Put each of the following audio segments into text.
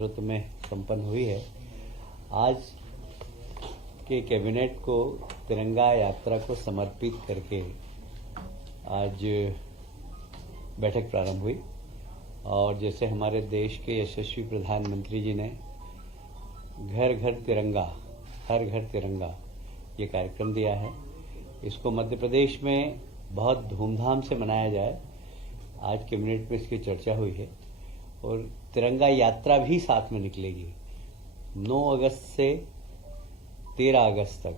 नेतृत्व में संपन्न हुई है। आज के कैबिनेट को तिरंगा यात्रा को समर्पित करके आज बैठक प्रारंभ हुई और जैसे हमारे देश के यशस्वी प्रधानमंत्री जी ने घर घर तिरंगा, हर घर तिरंगा ये कार्यक्रम दिया है, इसको मध्य प्रदेश में बहुत धूमधाम से मनाया जाए। आज कैबिनेट में इसकी चर्चा हुई है और तिरंगा यात्रा भी साथ में निकलेगी। 9 अगस्त से 13 अगस्त तक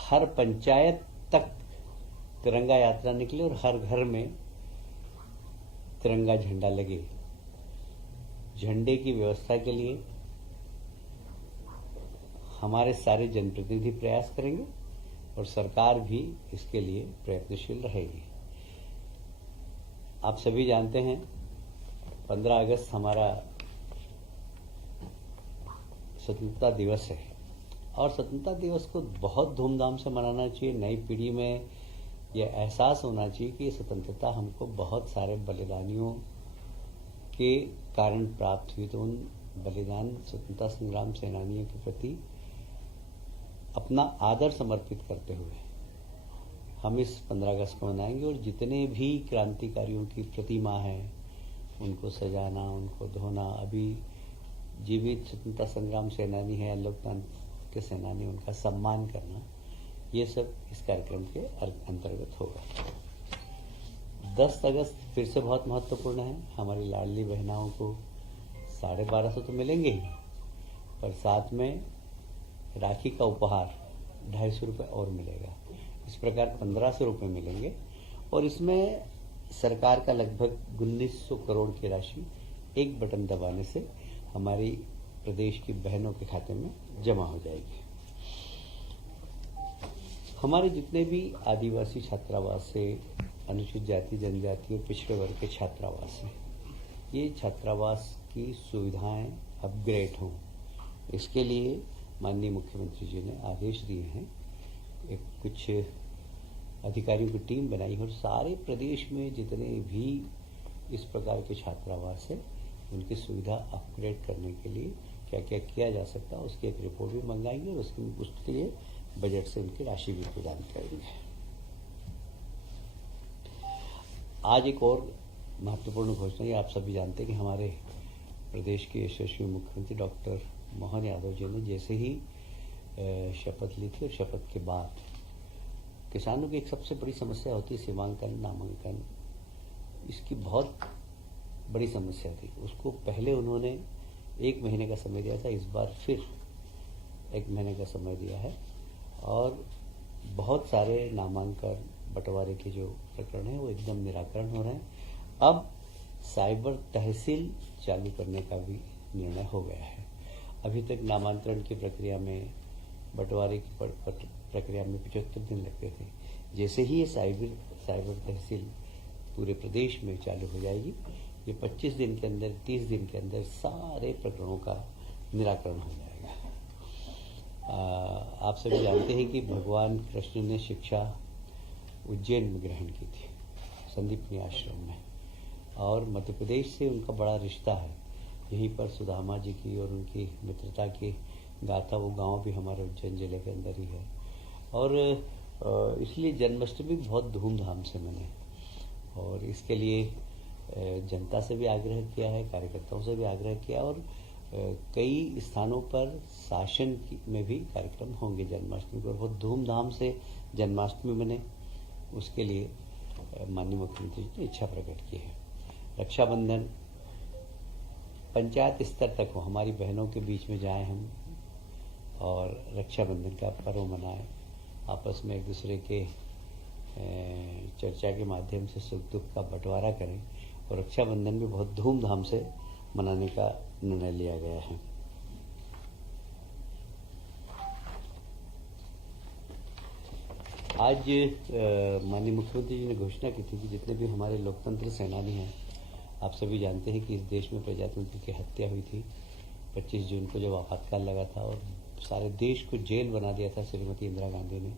हर पंचायत तक तिरंगा यात्रा निकले और हर घर में तिरंगा झंडा लगे। झंडे की व्यवस्था के लिए हमारे सारे जनप्रतिनिधि प्रयास करेंगे और सरकार भी इसके लिए प्रयत्नशील रहेगी। आप सभी जानते हैं 15 अगस्त हमारा स्वतंत्रता दिवस है और स्वतंत्रता दिवस को बहुत धूमधाम से मनाना चाहिए। नई पीढ़ी में यह एहसास होना चाहिए कि स्वतंत्रता हमको बहुत सारे बलिदानियों के कारण प्राप्त हुई, तो उन बलिदान स्वतंत्रता संग्राम सेनानियों के प्रति अपना आदर समर्पित करते हुए हम इस 15 अगस्त को मनाएंगे और जितने भी क्रांतिकारियों की प्रतिमा है उनको सजाना, उनको धोना, अभी जीवित स्वतंत्रता संग्राम सेनानी है, लोकतंत्र के सेनानी, उनका सम्मान करना, ये सब इस कार्यक्रम के अंतर्गत होगा। 10 अगस्त फिर से बहुत महत्वपूर्ण है। हमारी लाडली बहनाओं को 1250 तो मिलेंगे ही, पर साथ में राखी का उपहार 250 रुपये और मिलेगा। इस प्रकार 1500 रुपये मिलेंगे और इसमें सरकार का लगभग 1900 करोड़ की राशि एक बटन दबाने से हमारी प्रदेश की बहनों के खाते में जमा हो जाएगी। हमारे जितने भी आदिवासी छात्रावास से, अनुसूचित जाति जनजाति और पिछड़े वर्ग के छात्रावास हैं, ये छात्रावास की सुविधाएं अपग्रेड हों, इसके लिए माननीय मुख्यमंत्री जी ने आदेश दिए हैं। एक कुछ अधिकारियों की टीम बनाई और सारे प्रदेश में जितने भी इस प्रकार के छात्रावास है उनकी सुविधा अपग्रेड करने के लिए क्या क्या किया जा सकता है उसकी एक रिपोर्ट भी मंगाएंगे और उसके लिए बजट से उनकी राशि भी प्रदान करेंगे। आज एक और महत्वपूर्ण घोषणा है। आप सभी जानते हैं कि हमारे प्रदेश के यशस्वी मुख्यमंत्री डॉक्टर मोहन यादव जी ने जैसे ही शपथ ली थी और शपथ के बाद किसानों की एक सबसे बड़ी समस्या होती है सीमांकन, नामांकन, इसकी बहुत बड़ी समस्या थी। उसको पहले उन्होंने 1 महीने का समय दिया था, इस बार फिर 1 महीने का समय दिया है और बहुत सारे नामांकन बंटवारे के जो प्रकरण हैं वो एकदम निराकरण हो रहे हैं। अब साइबर तहसील चालू करने का भी निर्णय हो गया है। अभी तक नामांतरण की प्रक्रिया में, बंटवारे की प्रक्रिया में 75 दिन लगते थे। जैसे ही ये साइबर तहसील पूरे प्रदेश में चालू हो जाएगी, ये 25 दिन के अंदर, 30 दिन के अंदर सारे प्रकरणों का निराकरण हो जाएगा। आप सभी जानते हैं कि भगवान कृष्ण ने शिक्षा उज्जैन में ग्रहण की थी, संदीपनी आश्रम में, और मध्य प्रदेश से उनका बड़ा रिश्ता है। यहीं पर सुदामा जी की और उनकी मित्रता की गाथा, वो गांव भी हमारे उज्जैन जिले के अंदर ही है और इसलिए जन्माष्टमी बहुत धूमधाम से मने और इसके लिए जनता से भी आग्रह किया है, कार्यकर्ताओं से भी आग्रह किया और कई स्थानों पर शासन में भी कार्यक्रम होंगे जन्माष्टमी पर। बहुत धूमधाम से जन्माष्टमी मने, उसके लिए माननीय मुख्यमंत्री जी ने इच्छा प्रकट की है। रक्षाबंधन पंचायत स्तर तक हो, हमारी बहनों के बीच में जाएं हम और रक्षाबंधन का पर्व मनाएं, आपस में एक दूसरे के चर्चा के माध्यम से सुख दुख का बंटवारा करें और रक्षाबंधन भी बहुत धूमधाम से मनाने का निर्णय लिया गया है। आज माननीय मुख्यमंत्री जी ने घोषणा की थी कि जितने भी हमारे लोकतंत्र सेनानी हैं, आप सभी जानते हैं कि इस देश में प्रजातंत्र की हत्या हुई थी 25 जून को, जब आपातकाल लगा था और सारे देश को जेल बना दिया था श्रीमती इंदिरा गांधी ने।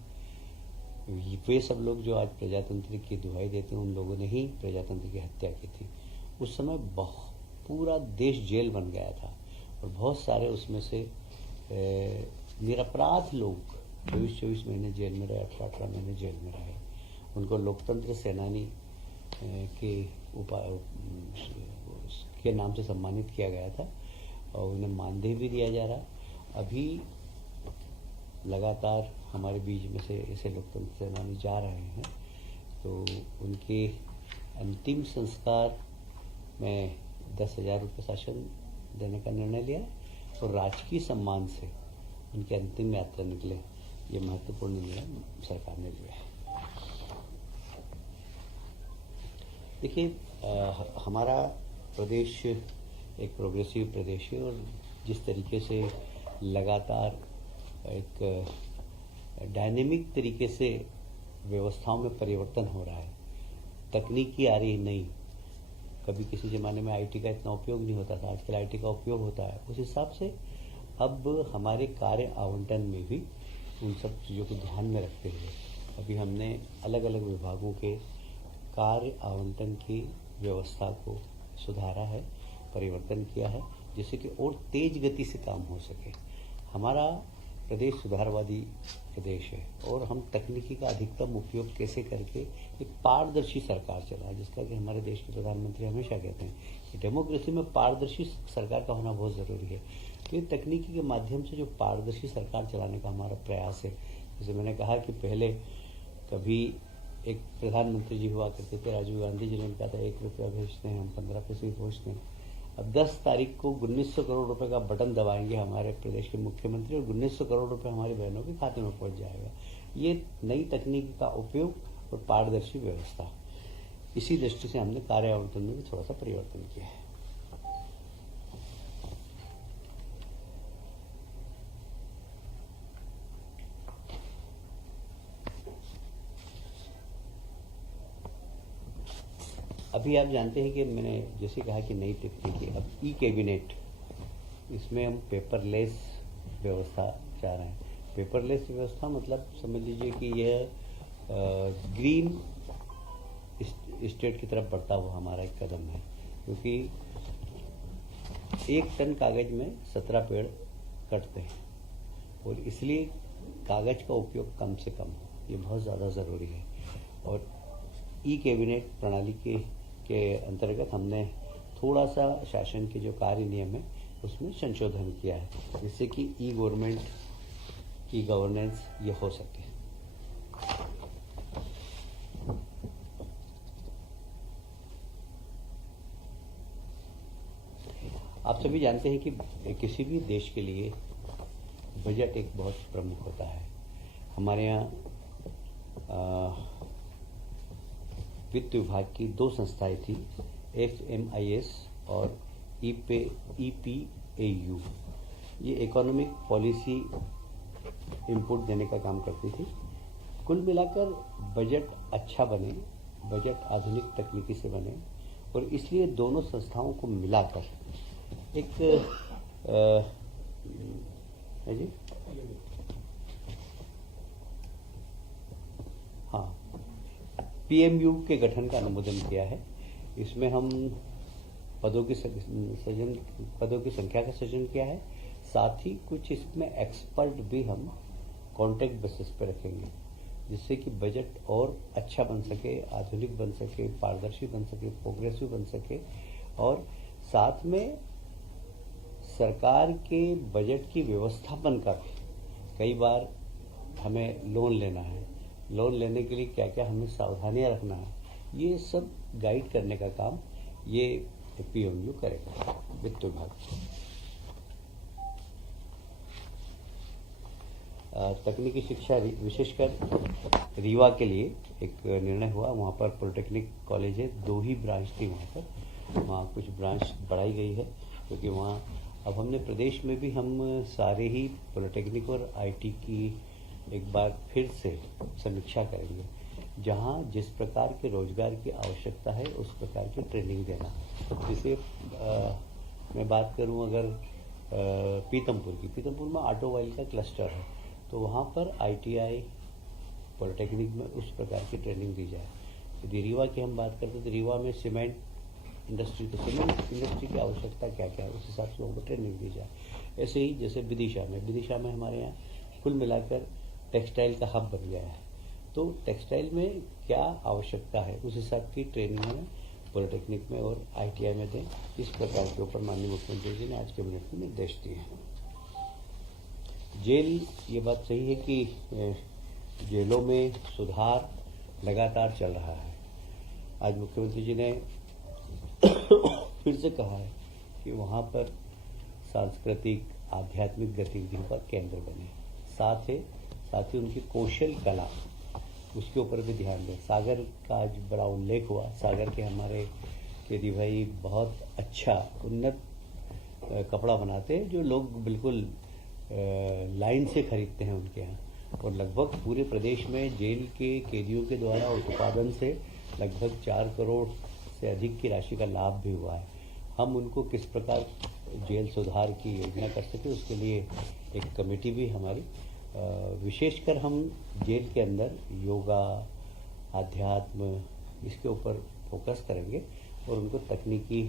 वे सब लोग जो आज प्रजातंत्र की दुहाई देते हैं, उन लोगों ने ही प्रजातंत्र की हत्या की थी। उस समय बहुत पूरा देश जेल बन गया था और बहुत सारे उसमें से निरपराध लोग 24-24 महीने जेल में रहे, 18-18 महीने जेल में रहे। उनको लोकतंत्र सेनानी के के नाम से सम्मानित किया गया था और उन्हें मानदेय भी दिया जा रहा। अभी लगातार हमारे बीच में से ऐसे लोकतंत्र सेनानी जा रहे हैं, तो उनके अंतिम संस्कार में 10,000 रुपये शासन देने का निर्णय लिया और राजकीय सम्मान से उनकी अंतिम यात्रा निकले। ये महत्वपूर्ण निर्णय सरकार ने लिया है। देखिए, हमारा प्रदेश एक प्रोग्रेसिव प्रदेश है और जिस तरीके से लगातार एक डायनेमिक तरीके से व्यवस्थाओं में परिवर्तन हो रहा है, तकनीकी आ रही नहीं। कभी किसी ज़माने में आईटी का इतना उपयोग नहीं होता था, आजकल आईटी का उपयोग होता है। उस हिसाब से अब हमारे कार्य आवंटन में भी उन सब चीज़ों को ध्यान में रखते हुए अभी हमने अलग अलग विभागों के कार्य आवंटन की व्यवस्था को सुधारा है, परिवर्तन किया है, जिससे कि और तेज गति से काम हो सके। हमारा प्रदेश सुधारवादी प्रदेश है और हम तकनीकी का अधिकतम उपयोग कैसे करके एक पारदर्शी सरकार चलाए, जिसका कि हमारे देश के प्रधानमंत्री हमेशा कहते हैं कि डेमोक्रेसी में पारदर्शी सरकार का होना बहुत ज़रूरी है। तो ये तकनीकी के माध्यम से जो पारदर्शी सरकार चलाने का हमारा प्रयास है, जैसे मैंने कहा कि पहले कभी एक प्रधानमंत्री जी हुआ करते थे, राजीव गांधी जी ने कहा था 1 रुपया भेजते हैं हम, 15 पैसे भेजते हैं। अब 10 तारीख को 1900 करोड़ रुपए का बटन दबाएंगे हमारे प्रदेश के मुख्यमंत्री और 1900 करोड़ रुपए हमारी बहनों के खाते में पहुंच जाएगा। ये नई तकनीक का उपयोग और पारदर्शी व्यवस्था, इसी दृष्टि से हमने कार्य आवंटन में भी थोड़ा सा परिवर्तन किया है। अभी आप जानते हैं कि मैंने जैसे कहा कि नई तकनीकी, अब ई कैबिनेट, इसमें हम पेपरलेस व्यवस्था चाह रहे हैं। पेपरलेस व्यवस्था मतलब समझ लीजिए कि यह ग्रीन स्टेट की तरफ बढ़ता हुआ हमारा एक कदम है, क्योंकि 1 टन कागज में 17 पेड़ कटते हैं और इसलिए कागज का उपयोग कम से कम हो, ये बहुत ज़्यादा ज़रूरी है। और ई कैबिनेट प्रणाली के अंतर्गत हमने थोड़ा सा शासन के जो कार्य नियम है उसमें संशोधन किया है, जिससे कि ई गवर्नमेंट, ई गवर्नेंस ये हो सके। आप सभी जानते हैं कि किसी भी देश के लिए बजट एक बहुत प्रमुख होता है। हमारे यहाँ वित्त विभाग की 2 संस्थाएं थी, FMIS और EPAU। ये इकोनॉमिक पॉलिसी इनपुट देने का काम करती थी। कुल मिलाकर बजट अच्छा बने, बजट आधुनिक तकनीकी से बने, और इसलिए दोनों संस्थाओं को मिलाकर एक है जी हाँ PMU के गठन का अनुमोदन किया है। इसमें हम पदों की संख्या का सृजन किया है, साथ ही कुछ इसमें एक्सपर्ट भी हम कॉन्ट्रैक्ट बेसिस पे रखेंगे, जिससे कि बजट और अच्छा बन सके, आधुनिक बन सके, पारदर्शी बन सके, प्रोग्रेसिव बन सके। और साथ में सरकार के बजट की व्यवस्थापन का भी, कई बार हमें लोन लेना है, लोन लेने के लिए क्या क्या हमें सावधानियां रखना है, ये सब गाइड करने का काम ये PMU करेगा, वित्त विभाग। तकनीकी शिक्षा विशेषकर रीवा के लिए एक निर्णय हुआ। वहाँ पर पॉलिटेक्निक कॉलेज है, 2 ही ब्रांच थी वहाँ पर, वहाँ कुछ ब्रांच बढ़ाई गई है, क्योंकि वहाँ अब हमने प्रदेश में भी हम सारे ही पॉलिटेक्निक और IT की एक बार फिर से समीक्षा करेंगे, जहाँ जिस प्रकार के रोजगार की आवश्यकता है उस प्रकार की ट्रेनिंग देना। जैसे मैं बात करूं अगर पीतमपुर में ऑटोमोबाइल का क्लस्टर है, तो वहाँ पर ITI पॉलिटेक्निक में उस प्रकार की ट्रेनिंग दी जाए। यदि रीवा की हम बात करते हैं तो रीवा में सीमेंट इंडस्ट्री तो सीमेंट इंडस्ट्री की आवश्यकता क्या क्या है, उस हिसाब से उनको ट्रेनिंग दी जाए। ऐसे ही जैसे विदिशा में हमारे यहाँ कुल मिलाकर टेक्सटाइल का हब बन गया है, तो टेक्सटाइल में क्या आवश्यकता है उस हिसाब की ट्रेनिंग हमें पॉलिटेक्निक में और ITI में दें। इस प्रकार के ऊपर माननीय मुख्यमंत्री जी ने आज कैबिनेट में निर्देश दिए हैं। जेल, ये बात सही है कि जेलों में सुधार लगातार चल रहा है। आज मुख्यमंत्री जी ने फिर से कहा है कि वहाँ पर सांस्कृतिक आध्यात्मिक गतिविधियों का केंद्र बने, साथ ही उनकी कौशल कला उसके ऊपर भी ध्यान दें। सागर का आज बड़ा उल्लेख हुआ। सागर के हमारे केदी भाई बहुत अच्छा उन्नत कपड़ा बनाते हैं, जो लोग बिल्कुल लाइन से खरीदते हैं उनके यहाँ, और लगभग पूरे प्रदेश में जेल के कैदियों के द्वारा उत्पादन से लगभग 4 करोड़ से अधिक की राशि का लाभ भी हुआ है। हम उनको किस प्रकार जेल सुधार की योजना कर सके, उसके लिए एक कमेटी भी हमारी, विशेषकर हम जेल के अंदर योगा, आध्यात्म, इसके ऊपर फोकस करेंगे और उनको तकनीकी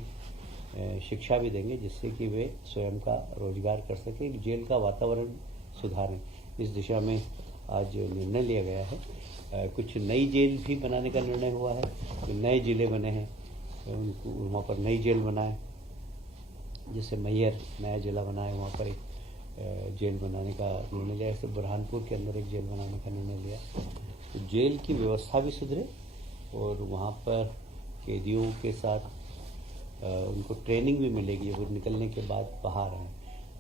शिक्षा भी देंगे, जिससे कि वे स्वयं का रोजगार कर सकें, जेल का वातावरण सुधारें। इस दिशा में आज निर्णय लिया गया है। कुछ नई जेल भी बनाने का निर्णय हुआ है, जो नए जिले बने हैं उनको वहाँ पर नई जेल बनाए, जैसे मैहर नया जिला बना है, वहाँ पर एक जेल बनाने का निर्णय लिया। ऐसे बुरहानपुर के अंदर एक जेल बनाने का निर्णय लिया, तो जेल की व्यवस्था भी सुधरे और वहाँ पर कैदियों के साथ उनको ट्रेनिंग भी मिलेगी वो निकलने के बाद बाहर आए।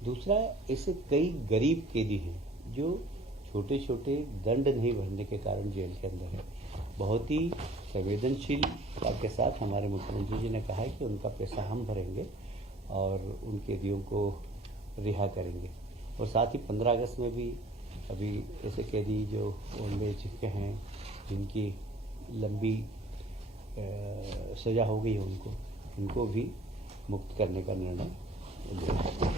दूसरा, ऐसे कई गरीब कैदी हैं जो छोटे छोटे दंड नहीं भरने के कारण जेल के अंदर है। बहुत ही संवेदनशीलता के साथ हमारे मुख्यमंत्री जी ने कहा है कि उनका पैसा हम भरेंगे और उन कैदियों को रिहा करेंगे। और साथ ही 15 अगस्त में भी अभी ऐसे कैदी जो ओल्ड एज के हैं, जिनकी लंबी सज़ा हो गई है, उनको भी मुक्त करने का निर्णय लिया।